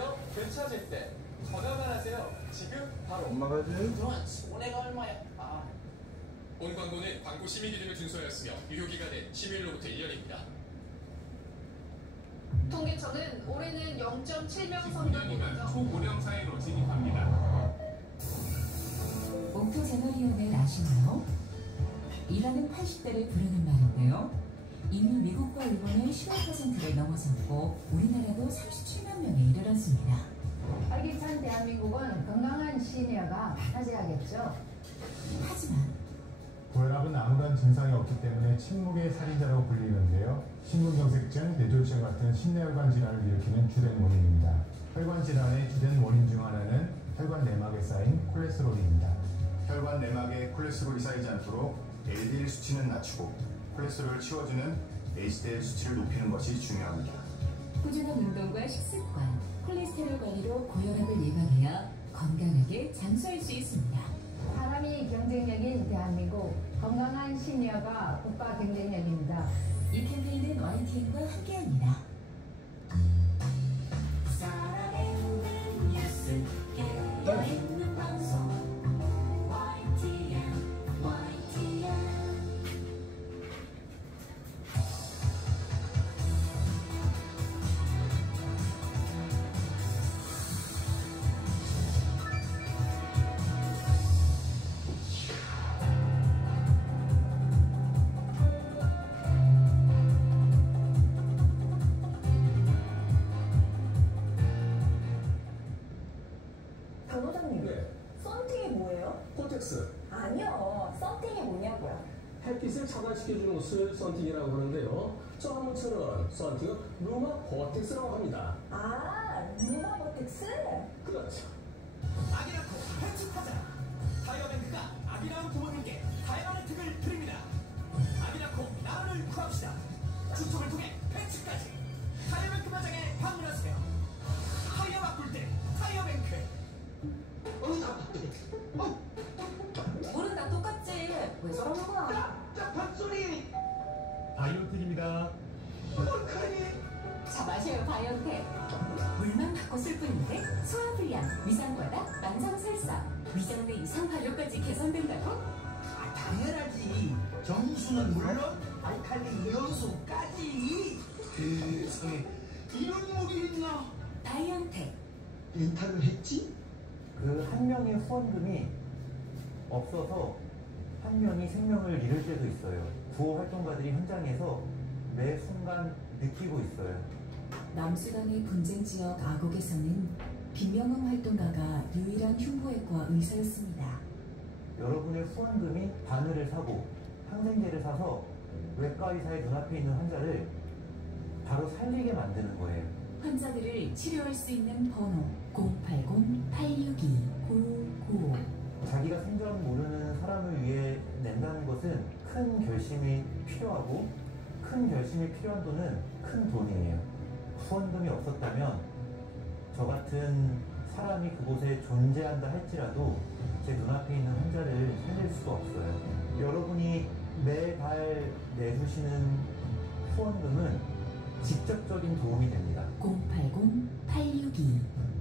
하시면요 되찾을 때 전화만 하세요. 지금 바로. 엄마가 돼? 그동안 손해가 얼마야? 본 광고는 광고 심의 기준을 준수하였으며 유효기간은 10일로부터 1년입니다. 통계청은 올해는 0.7명 19년 미만 선정보죠. 초고령 사회로 진입합니다. 옥토제너리온을 아시나요? 이라는 80대를 부르는 말인데요. 이미 미국과 일본은 15%를 넘어섰고 우리나라도 37만 명에 이르렀습니다. 활기찬 대한민국은 건강한 시니어가 많아져야겠죠. 하지만 고혈압은 아무런 증상이 없기 때문에 침묵의 살인자라고 불리는데요. 심근경색증, 뇌졸중 같은 심내혈관 질환을 일으키는 주된 원인입니다. 혈관 질환의 주된 원인 중 하나는 혈관 내막에 쌓인 콜레스테롤입니다. 혈관 내막에 콜레스테롤이 쌓이지 않도록 LDL 수치는 낮추고 콜레스테롤을 치워주는 HDL 수치를 높이는 것이 중요합니다. 꾸준한 운동과 식습관, 콜레스테롤 관리로 고혈압을 예방해야 건강하게 장수할 수 있습니다. 사람이 경쟁력인 대한민국, 건강한 시니어가 국가 경쟁력입니다. 이 캠페인은 YTN과 함께합니다. 살아있는 뉴스, 깨어있는 방송 YTN. 변호사님, 네. 썬팅이 뭐예요? 코텍스. 아니요, 썬팅이 뭐냐고요. 햇빛을 차단시켜주는 것을 썬팅이라고 하는데요. 처음처럼 썬팅은 루마 버텍스라고 합니다. 루마 버텍스? 그렇죠. 아기 낳고 ಹೆಚ್ಚ집하자. 타이어뱅크가 아기 낳은 부모님께 다양한 혜택을 드립니다. 아기 낳고 나라를 구합시다. 추첨을 통해 ಹೆಚ್ಚ집까지 타이어뱅크 매장에 방문하세요. 타이어 바꿀 때 타이어뱅크. 나 바쁘대. 물은 다 똑같지. 왜 저러는 거야? 짭짭한 소리. 바이오틱입니다. 자, 마셔요, 바이오텍. 물만 바꿨을 뿐인데 소화불량, 위장과다, 만성설사, 위장 내 이상 발효까지 개선된다고? 당연하지. 정수는 물론 알칼리 이온수까지. 세상에 이런 물이 있나? 바이오텍. 렌탈을 했지? 그 한 명의 후원금이 없어서 한 명이 생명을 잃을 때도 있어요. 구호 활동가들이 현장에서 매 순간 느끼고 있어요. 남수단의 분쟁 지역 아곡에서는 김명웅 활동가가 유일한 흉부외과 의사였습니다. 여러분의 후원금이 바늘을 사고 항생제를 사서 외과 의사의 눈앞에 있는 환자를 바로 살리게 만드는 거예요. 환자들을 치료할 수 있는 번호 080-862-9995. 자기가 생전 모르는 사람을 위해 낸다는 것은 큰 결심이 필요하고 큰 결심이 필요한 돈은 큰 돈이에요. 후원금이 없었다면 저 같은 사람이 그곳에 존재한다 할지라도 제 눈앞에 있는 환자를 살릴 수가 없어요. 여러분이 매달 내주시는 후원금은 직접적인 도움이 됩니다.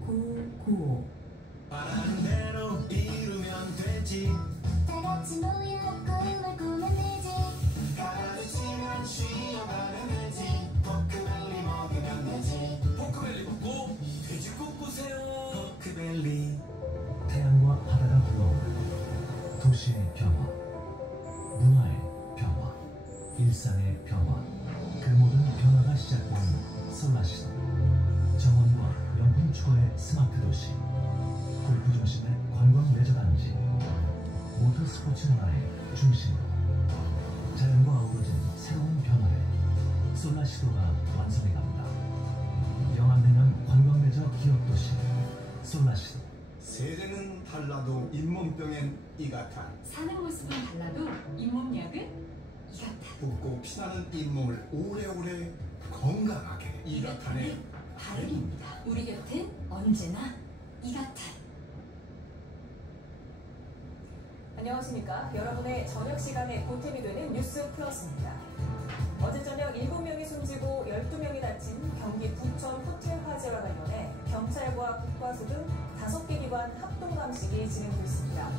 080-862-9995. 바라는 대로 이루면 되지. 다 같이 모여 꿈을 꾸면 되지. 가르치면 쉬어가면 되지. 포크밸리 먹으면 되지. 포크밸리 먹고 돼지국 보세요. 포크밸리. 태양과 바다가 불러오는 도시의 변화, 문화의 변화, 일상의 변화. 그 모든 변화가 시작되는 솔라시도. 정원과 명품 추가의 스마트 도시. 골프 중심의 관광 레저 단지. 모터 스포츠 문화의 중심으로 자연과 어우러진 새로운 변화를 솔라시도가 완성해 갑니다. 영암되는 관광 레저 기업 도시 솔라시도. 세대는 달라도 잇몸병엔 이가탄. 사는 모습은 달라도 잇몸약은 이가탄. 붓고 피나는 잇몸을 오래오래 건강하게. 이가탄의 바람입니다. 우리 곁엔 언제나 이가탄. 안녕하십니까. 여러분의 저녁 시간에 보탬이 되는 뉴스 플러스입니다. 어제 저녁 7명이 숨지고 12명이 다친 경기 부천 호텔 화재와 관련해 경찰과 국과수 등 5개 기관 합동 감식이 진행되고 있습니다.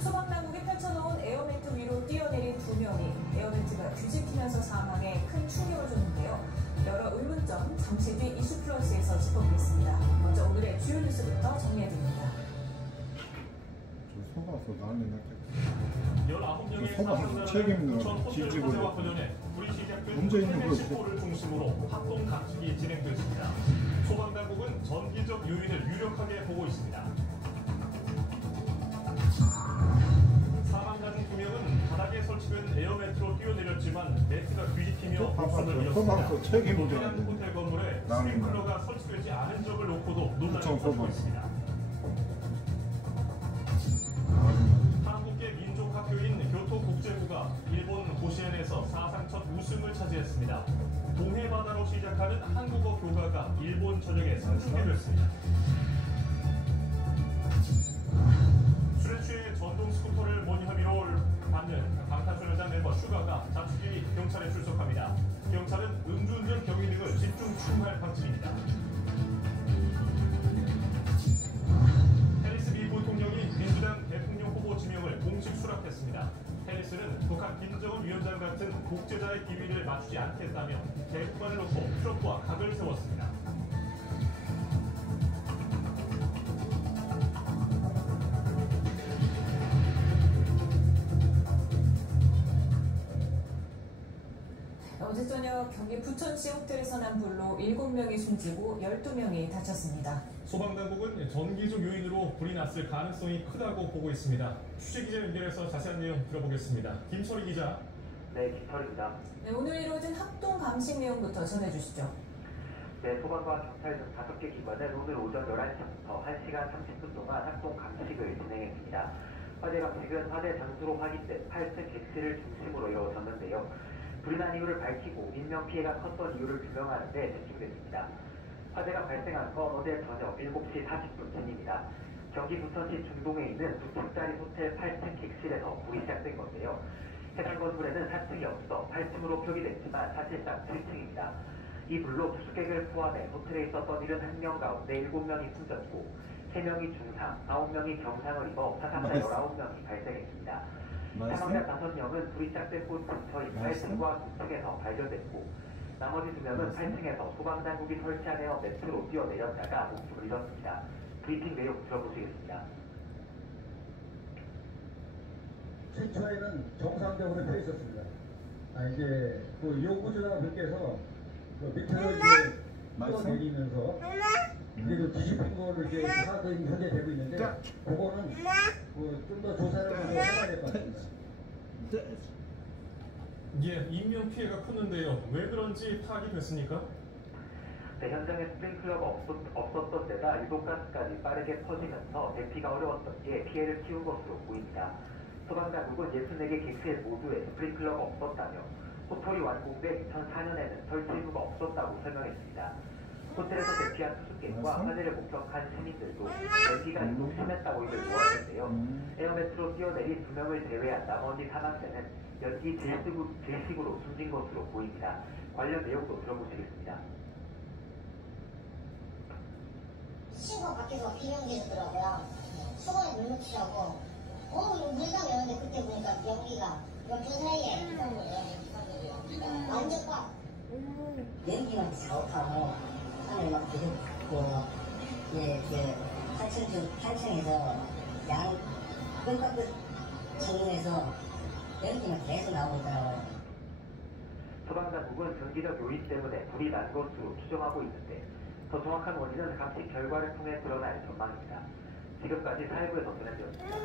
소방당국이 펼쳐놓은 에어매트 위로 뛰어내린 2명이 에어매트가 뒤집히면서 사망에 큰 충격을 줬는데요. 여러 의문점 잠시 뒤 이슈플러스에서 짚어보겠습니다. 먼저 오늘의 주요 뉴스부터 정리해드립니다. 19명의 사망자는 부천 호텔 화재와 관련해 불이 시작된 호텔 식구를 중심으로 합동 감식이 진행됐습니다. 소방당국은 전기적 요인을 유력하게 보고 있습니다. 사망자 중 2명은 바닥에 설치된 에어매트로 뛰어내렸지만 매트가 뒤집히며 목숨을 잃었습니다. 호텔 호텔 건물에 스프링클러가 설치되지 않은 점을 놓고도 논란이 커지고 있습니다. 한국계 민족학교인 교토국제부가 일본 고시엔에서 사상 첫 우승을 차지했습니다. 동해 바다로 시작하는 한국어 교가가 일본 전역에 상승하게 됐습니다. 술에 취해 전동 스쿠터를 모니 혐의로 받는 방탄소년단 멤버 슈가가 자축이 경찰에 출석합니다. 경찰은 음주운전 경위 등을 집중 추궁할 방침입니다. 해리스 미 부통령이 민주당 대통령 후보 지명을 공식 수락했습니다. 해리스는 북한 김정은 위원장 같은 독재자의 기미를 맞추지 않겠다며 대국만을 놓고 트럼프와 각을 세웠습니다. 어제 저녁 경기 부천시 호텔에서 난 불로 7명이 숨지고 12명이 다쳤습니다. 소방당국은 전기적 요인으로 불이 났을 가능성이 크다고 보고 있습니다. 취재기자 연결해서 자세한 내용 들어보겠습니다. 김철희 기자. 네, 김철희입니다. 네, 오늘 이루어진 합동 감식 내용부터 전해주시죠. 네, 소방과 경찰 등 5개 기관은 오늘 오전 11시부터 1시간 30분 동안 합동 감식을 진행했습니다. 화재 감식은 화재 장소로 확인된 8층 객실을 중심으로 이루어졌는데요. 불이 난 이유를 밝히고 인명피해가 컸던 이유를 규명하는 데 집중됐습니다. 화재가 발생한 건 어제 저녁 7시 40분쯤입니다. 경기 부천시 중동에 있는 2층짜리 호텔 8층 객실에서 불이 시작된 건데요. 해당 건물에는 4층이 없어 8층으로 표기됐지만 사실상 7층입니다. 이 불로 투숙객을 포함해 호텔에 있었던 71명 가운데 7명이 숨졌고 3명이 중상, 9명이 경상을 입어 사상자 19명이 발생했습니다. 사망자 5명은 불이 시작된 곳 근처인 8층과 9층에서 발견됐고 나머지 2명은 8층에서 소방당국이 설치한 에어매트로 뛰어내렸다가 목숨을 잃었습니다. 브리핑 내용 들어보시겠습니다. 최초에는 정상적으로 펴 있었습니다. 이제 그 요구조사분께서 그 밑에서 이제 뛰어내리면서 그래도 뒤집힌 거를 이제 파악은 현재 되고 있는데 그거는 좀 더 조사를 하고 해봐야 될 것 같습니다. 예, 인명 피해가 컸는데요. 왜 그런지 파악이 됐습니까? 네, 현장에 스프링클러가 없었던 데다 유독가스까지 빠르게 퍼지면서 대피가 어려웠던 게 피해를 키운 것으로 보입니다. 소방당국은 64개 객실 모두에 스프링클러가 없었다며 호텔이 완공된 2004년에는 설치 의무가 없었다고 설명했습니다. 호텔에서 대피한 투숙객과 화재를 목격한 시민들도 연기가 유독 심했다고 이를 모았는데요. 에어매트로 뛰어내린 2명을 제외한 나머지 사망자는 연기 질식으로 숨진 것으로 보입니다. 관련 내용도 들어보시겠습니다. 친구가 밖에서 비명 지르더라고요. 수건에 물 묻히라고. 물감 여는데 그때 보니까 연기가 옆에 사이에 완전 꽉. 연기만 자욱하고 하늘 막 부딪고 이제 8층에서 양 끝과 끝 정면에서 연기만 계속 나오고 있더라고요. 소방당국은 전기적 요인 때문에 불이 난 것으로 추정하고 있는데 더 정확한 원인은 감식 결과를 통해 드러날 전망입니다. 지금까지 사회부에서 전해드렸습니다.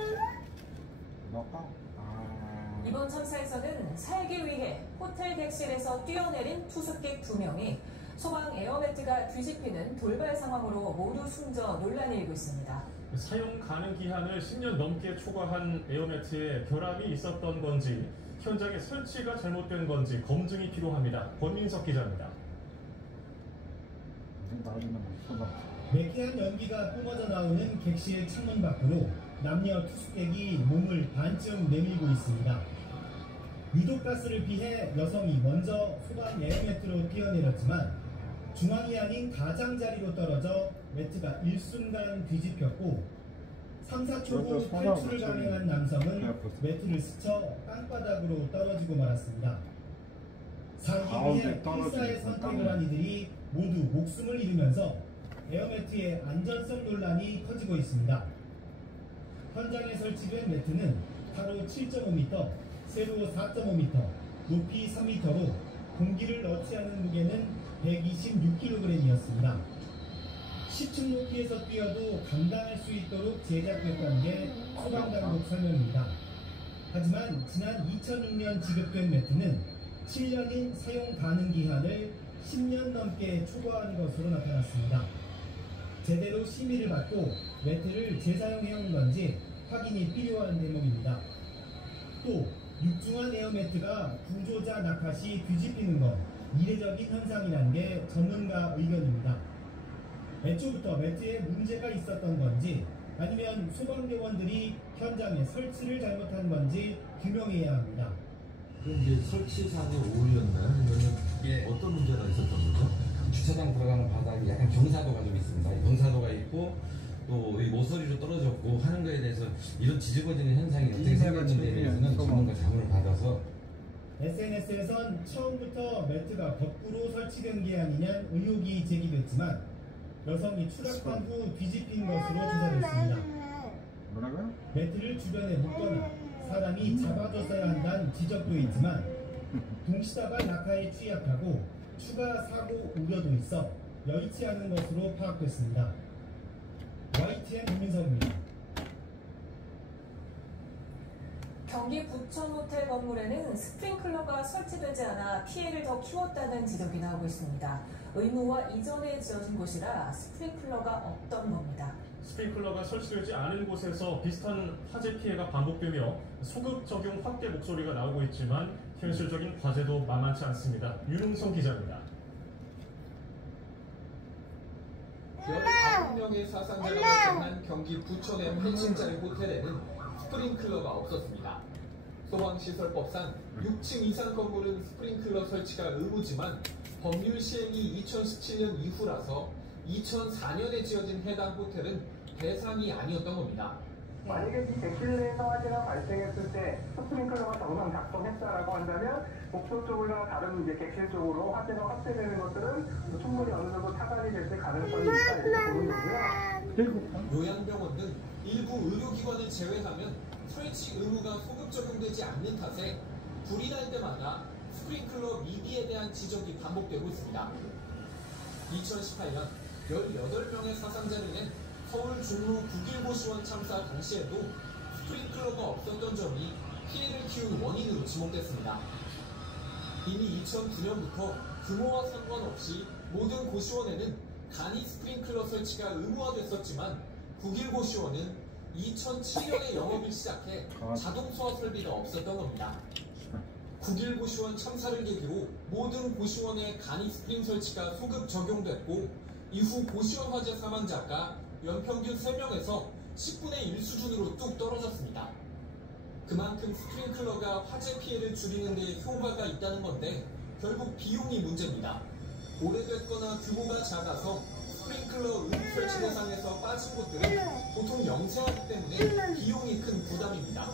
이번 참사에서는 살기 위해 호텔 객실에서 뛰어내린 투숙객 2명이 소방 에어매트가 뒤집히는 돌발 상황으로 모두 숨져 논란이 일고 있습니다. 사용 가능 기한을 10년 넘게 초과한 에어매트에 결함이 있었던 건지 현장에 설치가 잘못된 건지 검증이 필요합니다. 권민석 기자입니다. 매캐한 연기가 뿜어져 나오는 객실 창문 밖으로 남녀 투숙객이 몸을 반쯤 내밀고 있습니다. 유독가스를 피해 여성이 먼저 소방 에어매트로 뛰어내렸지만 중앙이 아닌 가장자리로 떨어져 매트가 일순간 뒤집혔고 3, 4초 후 탈출을 감행한 남성은 매트를 스쳐 땅바닥으로 떨어지고 말았습니다. 살기 위해 필사의 선택을 한 이들이 모두 목숨을 잃으면서 에어매트의 안전성 논란이 커지고 있습니다. 현장에 설치된 매트는 가로 7.5m, 세로 4.5m, 높이 3m로 공기를 넣지 않은 무게는 126kg이었습니다. 10층 높이에서 뛰어도 감당할 수 있도록 제작됐다는 게 소방당국 설명입니다. 하지만 지난 2006년 지급된 매트는 7년인 사용 가능 기한을 10년 넘게 초과한 것으로 나타났습니다. 제대로 심의를 받고 매트를 재사용해온 건지 확인이 필요한 대목입니다. 또 육중한 에어매트가 구조자 낙하시 뒤집히는 건 이례적인 현상이라는 게 전문가 의견입니다. 애초부터 매트에 문제가 있었던 건지 아니면 소방대원들이 현장에 설치를 잘못한 건지 규명해야 합니다. 그럼 이제 설치상의 오류였나요? 아니면 어떤 문제가 있었던 거죠? 주차장 들어가는 바닥이 약간 경사도가 좀 있습니다. 경사도가 있고 또 이 모서리로 떨어졌고 하는 거에 대해서 이런 지지거리는 현상이 어떻게 생겼는지에 대해서는 전문가 자문을 받아서 SNS에선 처음부터 매트가 거꾸로 설치된 게 아니냐는 의혹이 제기됐지만 여성이 추락한 후 뒤집힌 것으로 조사됐습니다. 뭐라고요? 매트를 주변에 묶거나 사람이 잡아줬어야 한다는 지적도 있지만 동시다발 낙하에 취약하고 추가 사고 우려도 있어 여의치 않은 것으로 파악됐습니다. YTN 김민석입니다. 경기 부천 호텔 건물에는 스프링클러가 설치되지 않아 피해를 더 키웠다는 지적이 나오고 있습니다. 의무화 이전에 지어진 곳이라 스프링클러가 없던 겁니다. 스프링클러가 설치되지 않은 곳에서 비슷한 화재 피해가 반복되며 소급 적용 확대 목소리가 나오고 있지만 현실적인 과제도 만만치 않습니다. 윤웅성 기자입니다. 19명의 사상자가 발생한 경기 부천의 8층짜리 호텔에는 스프링클러가 없었습니다. 소방시설법상 6층 이상 건물은 스프링클러 설치가 의무지만 법률 시행이 2017년 이후라서 2004년에 지어진 해당 호텔은 대상이 아니었던 겁니다. 만약에 이 객실 내에서 화재가 발생했을 때 스프링클러가 정상 작동했다라고 한다면 복도 쪽이나 다른 이제 객실 쪽으로 화재가 확대되는 것들은 충분히 어느 정도 차단이 될 때 가능성이 있다 이렇게 보는 거고요. 요양병원 등 일부 의료기관을 제외하면 설치 의무가 소급 적용되지 않는 탓에 불이 날 때마다 스프링클러 미비에 대한 지적이 반복되고 있습니다. 2018년 18명의 사상자를 낸 서울 종로 9.19 시원 참사 당시에도 스프링클러가 없었던 점이 피해를 키운 원인으로 지목됐습니다. 이미 2009년부터 규모와 상관없이 모든 고시원에는 간이 스프링클러 설치가 의무화됐었지만 9.19 시원은 2007년에 영업을 시작해 자동 소화 설비가 없었던 겁니다. 9.19 시원 참사를 계기로 모든 고시원에 간이 스프링 설치가 소급 적용됐고 이후 고시원 화재 사망자가 연평균 3명에서 10분의 1 수준으로 뚝 떨어졌습니다. 그만큼 스프링클러가 화재 피해를 줄이는 데 효과가 있다는 건데 결국 비용이 문제입니다. 오래됐거나 규모가 작아서 스프링클러 의무 설치 대상에서 빠진 곳들은 보통 영세하기 때문에 비용이 큰 부담입니다.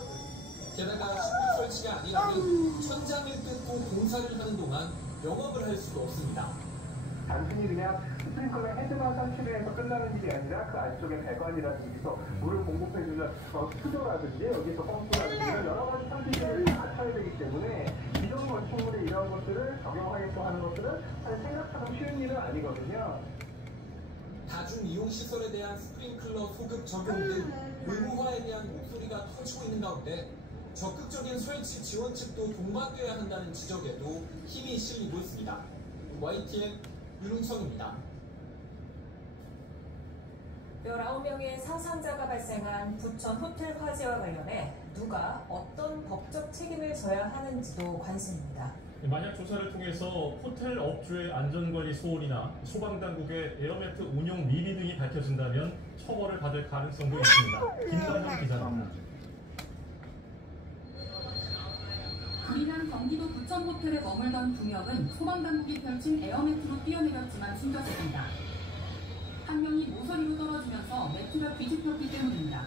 게다가 신규 설치가 아니라면 천장을 뜯고 공사를 하는 동안 영업을 할 수도 없습니다. 단순히 그냥 스프링클러 헤드만 설치를 해서 끝나는 일이 아니라 그 안쪽에 배관이라든지 여기서 물을 공급해주는 수조라든지 여기서 펌프라든지 이런 여러 가지 설비들을 갖춰야 되기 때문에 기존 건축물에 이런 것들을 적용하겠다 하는 것들은 사실 생각처럼 쉬운 일은 아니거든요. 다중이용시설에 대한 스프링클러 소급 적용 등 의무화에 대한 목소리가 터지고 있는 가운데 적극적인 설치 지원 측도 동반되어야 한다는 지적에도 힘이 실리고 있습니다. YTN 윤웅성입니다. 19명의 사상자가 발생한 부천 호텔 화재와 관련해 누가 어떤 법적 책임을 져야 하는지도 관심입니다. 만약 조사를 통해서 호텔 업주의 안전관리 소홀이나 소방당국의 에어매트 운용 미비 등이 밝혀진다면 처벌을 받을 가능성도 있습니다. 김관영 기자입니다. 불이 난 경기도 부천 호텔에 머물던 2명은 소방당국이 펼친 에어매트로 뛰어내렸지만 숨졌습니다. 한 명이 모서리로 떨어지면서 매트가 뒤집혔기 때문입니다.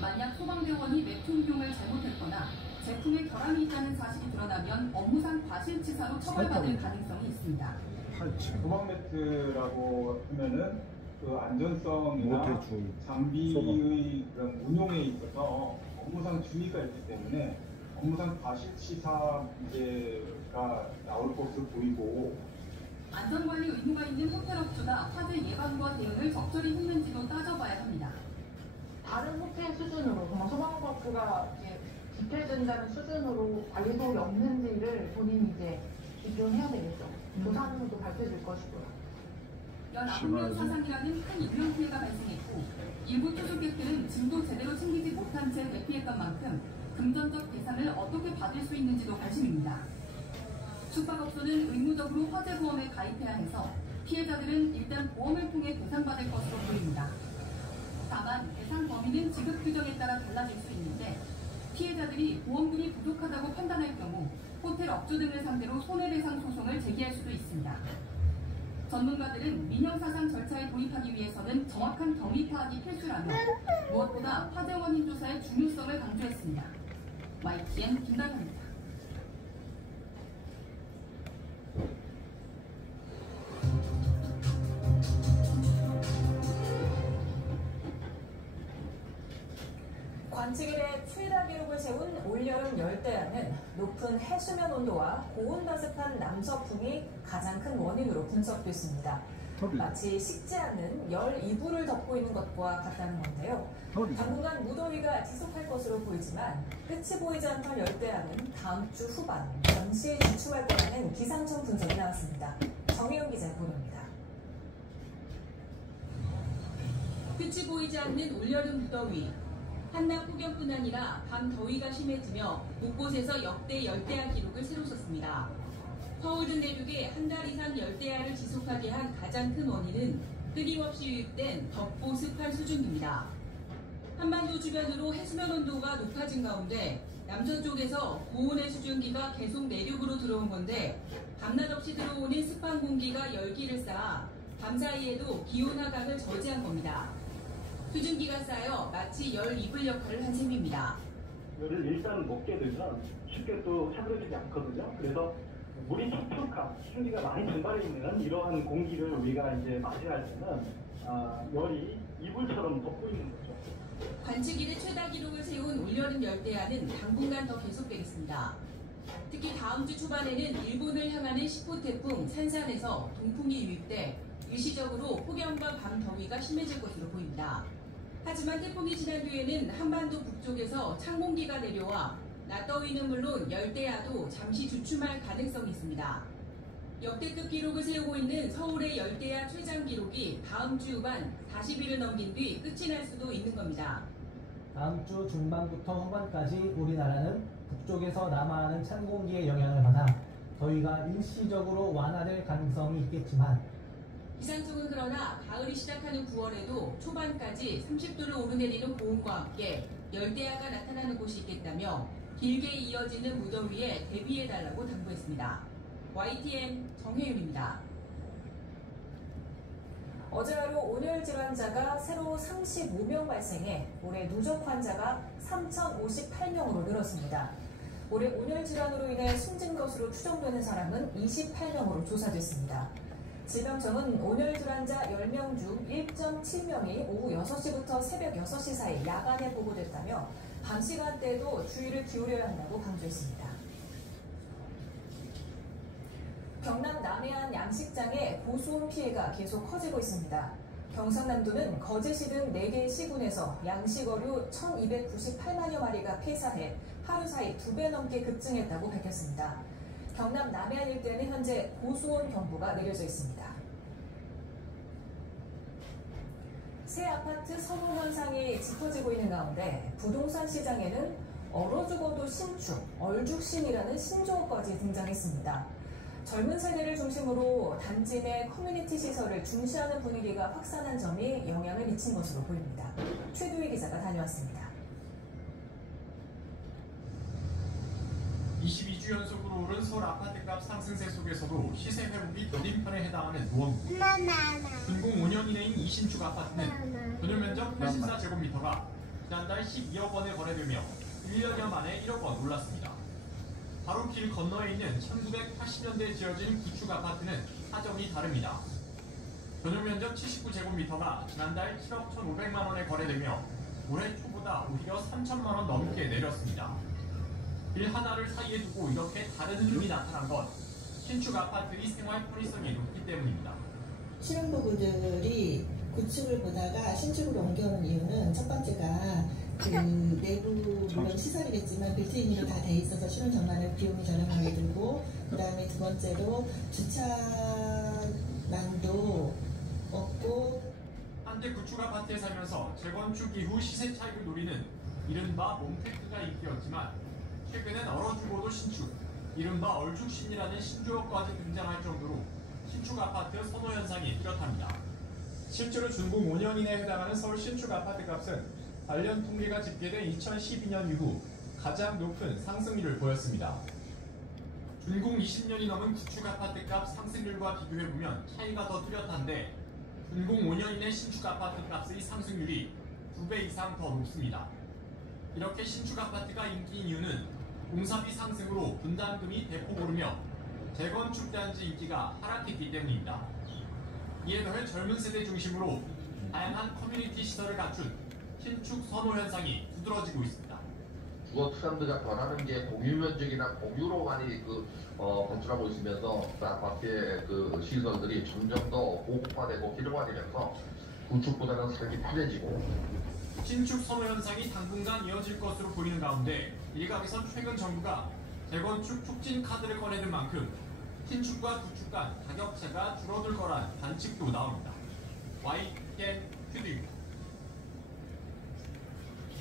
만약 소방대원이 매트 운용을 잘못했거나 제품에 결함이 있다는 사실이 드러나면 업무상 과실치사로 처벌받을 가능성이 있습니다. 소방 매트라고 하면은 그 안전성이나 장비의 그런 운용에 있어서 업무상 주의가 있기 때문에 업무상 과실치사 문제가 나올 것으로 보이고, 안전관리 의무가 있는 호텔업주가 화재 예방과 대응을 적절히 했는지도 따져봐야 합니다. 다른 호텔 수준으로 정말 소방법규가 지켜진다는 수준으로 관리 소홀이 없는지를 본인이 비교해야 되겠죠. 조사하는 것도 밝혀질 것이고요. 19명 사상이라는 큰 인명피해가 발생했고 일부 투숙객들은 짐도 제대로 챙기지 못한 채 대피했던 만큼 금전적 배상을 어떻게 받을 수 있는지도 관심입니다. 숙박업소는 의무적으로 화재보험에 가입해야 해서 피해자들은 일단 보험을 통해 배상받을 것으로 보입니다. 다만 배상 범위는 지급 규정에 따라 달라질 수 있는데 피해자들이 보험금이 부족하다고 판단할 경우 호텔 업주 등을 상대로 손해배상 소송을 제기할 수도 있습니다. 전문가들은 민영사상 절차에 도입하기 위해서는 정확한 경위 파악이 필수라며 무엇보다 화재 원인 조사의 중요성을 강조했습니다. YTN 김다현입니다. 관측일에 최다 기록을 세운 올여름 열대야는 높은 해수면 온도와 고온다습한 남서풍이 가장 큰 원인으로 분석됐습니다. 마치 식지 않는 열 이불을 덮고 있는 것과 같다는 건데요. 당분간 무더위가 지속할 것으로 보이지만 끝이 보이지 않던 열대야는 다음 주 후반 전시에 진출할 거라는 기상청 분석이 나왔습니다. 정혜영 기자 보도입니다. 끝이 보이지 않는 올여름 무더위. 한낮 폭염뿐 아니라 밤 더위가 심해지며 곳곳에서 역대 열대야 기록을 새로 썼습니다. 서울 등 내륙에 한 달 이상 열대야를 지속하게 한 가장 큰 원인은 끊임없이 유입된 덥고 습한 수증기입니다. 한반도 주변으로 해수면 온도가 높아진 가운데 남서쪽에서 고온의 수증기가 계속 내륙으로 들어온 건데 밤낮 없이 들어오는 습한 공기가 열기를 쌓아 밤 사이에도 기온 하강을 저지한 겁니다. 수증기가 쌓여 마치 열 이불 역할을 한 셈입니다. 열을 일단 먹게 되면 쉽게 또 차가워지지 않거든요. 그래서 물이 촉촉한 수증기가 많이 증발해 있는 이러한 공기를 우리가 이제 맞이할 때는 열이 이불처럼 덮고 있는 거죠. 관측일의 최다 기록을 세운 올여름 열대야는 당분간 더 계속되겠습니다. 특히 다음 주 초반에는 일본을 향하는 10호 태풍 산산에서 동풍이 유입돼 일시적으로 폭염과 밤 더위가 심해질 것으로 보입니다. 하지만 태풍이 지난 뒤에는 한반도 북쪽에서 찬 공기가 내려와 낮더위는 물론 열대야도 잠시 주춤할 가능성이 있습니다. 역대급 기록을 세우고 있는 서울의 열대야 최장 기록이 다음 주 후반 40일을 넘긴 뒤 끝이 날 수도 있는 겁니다. 다음 주 중반부터 후반까지 우리나라는 북쪽에서 남하하는 찬 공기의 영향을 받아 더위가 일시적으로 완화될 가능성이 있겠지만 기상청은 그러나 가을이 시작하는 9월에도 초반까지 30도를 오르내리는 고온과 함께 열대야가 나타나는 곳이 있겠다며 길게 이어지는 무더위에 대비해달라고 당부했습니다. YTN 정혜윤입니다. 어제 하루 온열 질환자가 새로 35명 발생해 올해 누적 환자가 3,058명으로 늘었습니다. 올해 온열 질환으로 인해 숨진 것으로 추정되는 사람은 28명으로 조사됐습니다. 질병청은 온열 질환자 10명 중 1.7명이 오후 6시부터 새벽 6시 사이 야간에 보고됐다며 밤 시간대에도 주의를 기울여야 한다고 강조했습니다. 경남 남해안 양식장에 고수온 피해가 계속 커지고 있습니다. 경상남도는 거제시 등 4개의 시군에서 양식어류 1,298만여 마리가 폐사해 하루 사이 2배 넘게 급증했다고 밝혔습니다. 경남 남해안 일대는 현재 고수온 경보가 내려져 있습니다. 새 아파트 선호 현상이 짙어지고 있는 가운데 부동산 시장에는 얼어 죽어도 신축, 얼죽신이라는 신조어까지 등장했습니다. 젊은 세대를 중심으로 단지 내 커뮤니티 시설을 중시하는 분위기가 확산한 점이 영향을 미친 것으로 보입니다. 최두희 기자가 다녀왔습니다. 22주 연속으로 오른 서울 아파트값 상승세 속에서도 시세 회복이 더딘 편에 해당하는 노원구. 준공 5년 이내인 이 신축 아파트는 전용 면적 84제곱미터가 지난달 12억 원에 거래되며 1년여 만에 1억 원 올랐습니다. 바로 길 건너에 있는 1980년대에 지어진 구축 아파트는 사정이 다릅니다. 전용 면적 79제곱미터가 지난달 7억 1,500만 원에 거래되며 올해 초보다 오히려 3천만 원 넘게 내렸습니다. 길 하나를 사이에 두고 이렇게 다른 흐름이 나타난 건 신축 아파트의 생활 편의성이 높기 때문입니다. 신혼부부들이 구축을 보다가 신축으로 옮겨오는 이유는 첫 번째가 그 내부 물론 시설이겠지만 빌트인으로 다 돼 있어서 신혼 전망을 비용이 저렴하게 들고, 그 다음에 두 번째로 주차난도 없고. 한때 구축 아파트에 살면서 재건축 이후 시세 차익을 노리는 이른바 몽테크가 인기였지만 최근엔 얼어죽어도 신축, 이른바 얼죽신이라는 신조어까지 등장할 정도로 신축 아파트 선호 현상이 뚜렷합니다. 실제로 준공 5년 이내에 해당하는 서울 신축 아파트 값은 관련 통계가 집계된 2012년 이후 가장 높은 상승률을 보였습니다. 준공 20년이 넘은 구축 아파트 값 상승률과 비교해보면 차이가 더 뚜렷한데 준공 5년 이내 신축 아파트 값의 상승률이 2배 이상 더 높습니다. 이렇게 신축 아파트가 인기인 이유는 공사비 상승으로 분담금이 대폭 오르며 재건축 단지 인기가 하락했기 때문입니다. 이에 더해 젊은 세대 중심으로 다양한 커뮤니티 시설을 갖춘 신축 선호 현상이 두드러지고 있습니다. 주거 트렌드가 변하는 게 공유 면적이나 공유로 많이 발전하고 있으면서 아파트의 그 시설들이 점점 더 고급화되고 기능화되면서 구축보다는 살기 편해지고. 신축 선호 현상이 당분간 이어질 것으로 보이는 가운데 일각에선 최근 정부가 재건축 촉진 카드를 꺼내는 만큼 신축과 구축 간 가격차가 줄어들 거란 관측도 나옵니다. YTN 큐드입니다.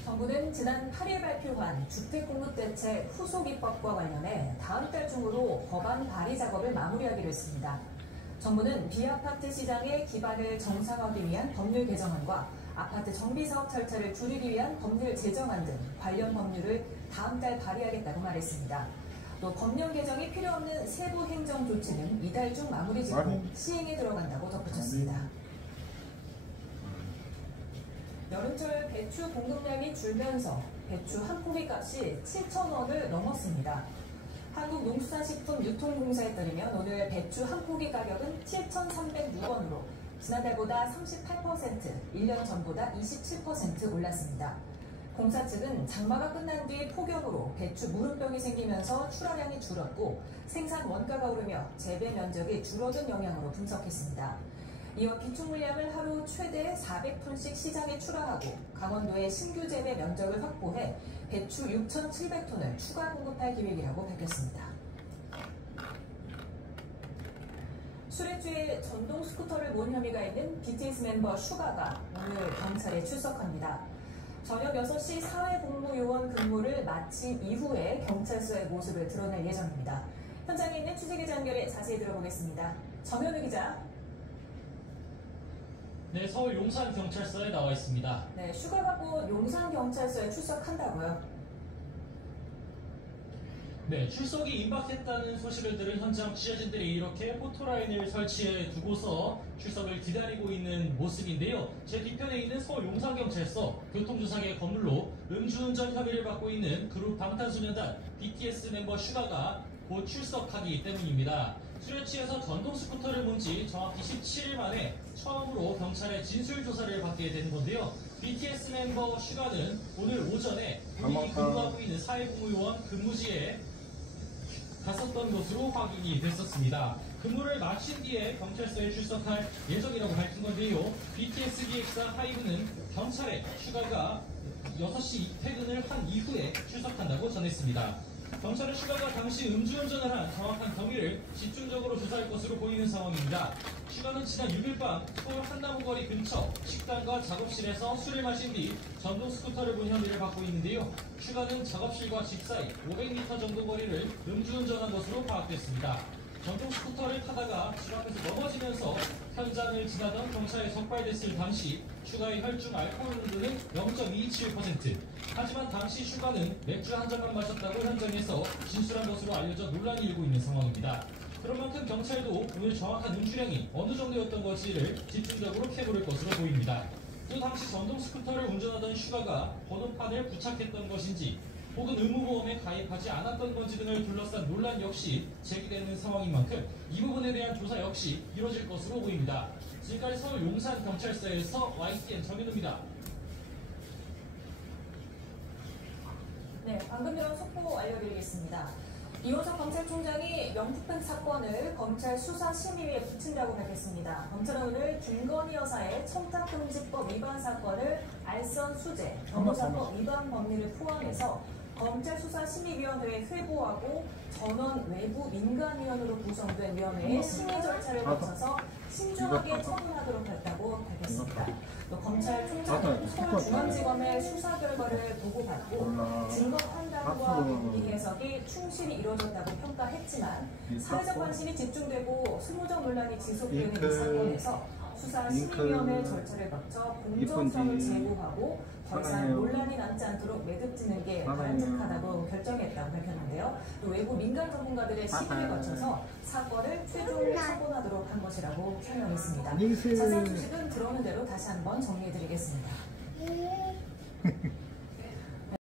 정부는 지난 8일 발표한 주택공급대책 후속 입법과 관련해 다음 달 중으로 법안 발의 작업을 마무리하기로 했습니다. 정부는 비아파트 시장의 기반을 정상화하기 위한 법률 개정안과 아파트 정비사업 절차를 줄이기 위한 법률 제정안 등 관련 법률을 다음 달 발의하겠다고 말했습니다. 또 법령 개정이 필요 없는 세부 행정 조치는 이달 중 마무리 짓고 시행에 들어간다고 덧붙였습니다. 여름철 배추 공급량이 줄면서 배추 한 포기 값이 7,000원을 넘었습니다. 한국농수산식품유통공사에 따르면 오늘 배추 한 포기 가격은 7,306원으로 지난달보다 38%, 1년 전보다 27% 올랐습니다. 공사 측은 장마가 끝난 뒤 폭염으로 배추 무름병이 생기면서 출하량이 줄었고 생산 원가가 오르며 재배 면적이 줄어든 영향으로 분석했습니다. 이어 비축 물량을 하루 최대 400톤씩 시장에 출하하고 강원도의 신규 재배 면적을 확보해 배추 6,700톤을 추가 공급할 계획이라고 밝혔습니다. 술에 취해 전동 스쿠터를 몬 혐의가 있는 BTS 멤버 슈가가 오늘 경찰에 출석합니다. 저녁 6시 사회복무요원 근무를 마친 이후에 경찰서의 모습을 드러낼 예정입니다. 현장에 있는 취재기자 연결해 자세히 들어보겠습니다. 정현우 기자. 네, 서울 용산경찰서에 나와 있습니다. 네, 슈가가 곧 용산경찰서에 출석한다고요? 네, 출석이 임박했다는 소식을 들은 현장 취재진들이 이렇게 포토라인을 설치해 두고서 출석을 기다리고 있는 모습인데요. 제 뒤편에 있는 서울 용산경찰서 교통조사계 건물로 음주운전 혐의를 받고 있는 그룹 방탄소년단 BTS 멤버 슈가가 곧 출석하기 때문입니다. 술에 취해서 전동 스쿠터를 몬 지 정확히 17일 만에 처음으로 경찰의 진술조사를 받게 된 건데요. BTS 멤버 슈가는 오늘 오전에 본인이 근무하고 있는 사회복무요원 근무지에 갔었던 것으로 확인이 됐었습니다. 근무를 마친 뒤에 경찰서에 출석할 예정이라고 밝힌 건데요. BTS 기획사 하이브는 경찰에 슈가가 6시 퇴근을 한 이후에 출석한다고 전했습니다. 경찰은 슈가가 당시 음주운전을 한 정확한 경위를 집중적으로 조사할 것으로 보이는 상황입니다. 슈가는 지난 6일 밤 서울 한나무거리 근처 식당과 작업실에서 술을 마신 뒤 전동 스쿠터를 본 혐의를 받고 있는데요. 슈가는 작업실과 집 사이 500m 정도 거리를 음주운전한 것으로 파악됐습니다. 전동 스쿠터를 타다가 집 앞에서 넘어지면서 현장을 지나던 경찰에 적발됐을 당시 슈가의 혈중 알코올 농도는 0.227%. 하지만 당시 슈가는 맥주 한 잔만 마셨다고 현장에서 진술한 것으로 알려져 논란이 일고 있는 상황입니다. 그런 만큼 경찰도 오늘 정확한 음주량이 어느 정도였던 것인지를 집중적으로 캐물을 것으로 보입니다. 또 당시 전동 스쿠터를 운전하던 슈가가 번호판을 부착했던 것인지 혹은 의무보험에 가입하지 않았던 건지 등을 둘러싼 논란 역시 제기되는 상황인 만큼 이 부분에 대한 조사 역시 이루어질 것으로 보입니다. 지금까지 서울 용산경찰서에서 YTN 정현우입니다. 네, 방금 들은 속보 알려드리겠습니다. 이호석 검찰총장이 명품백 사건을 검찰 수사심의위에 붙인다고 밝혔습니다. 검찰은 오늘 김건희 여사의 청탁금지법 위반 사건을 알선 수재, 변호사법 위반 법리를 포함해서 검찰 수사심의위원회에 회부하고 전원 외부 민간위원으로 구성된 위원회의 심의 절차를 거쳐서 신중하게 처분하도록 했다고 밝혔습니다. 또 검찰총장은 서울중앙지검의 수사 결과를 보고받고 증거 판단과 법리 해석이 충실히 이루어졌다고 평가했지만 사회적 관심이 집중되고 소모적 논란이 지속되는 이 사건에서 수사심의위원회 절차를 거쳐 공정성을 제고하고 더 이상 논란이 남지 않도록 매듭 짓는 게 바람직하다고 결정했다고 밝혔는데요. 또 외부 민간 전문가들의 심의를 거쳐서 사건을 최종 처분하도록 한 것이라고 설명했습니다. 자세한 소식은 들어오는 대로 다시 한번 정리해드리겠습니다.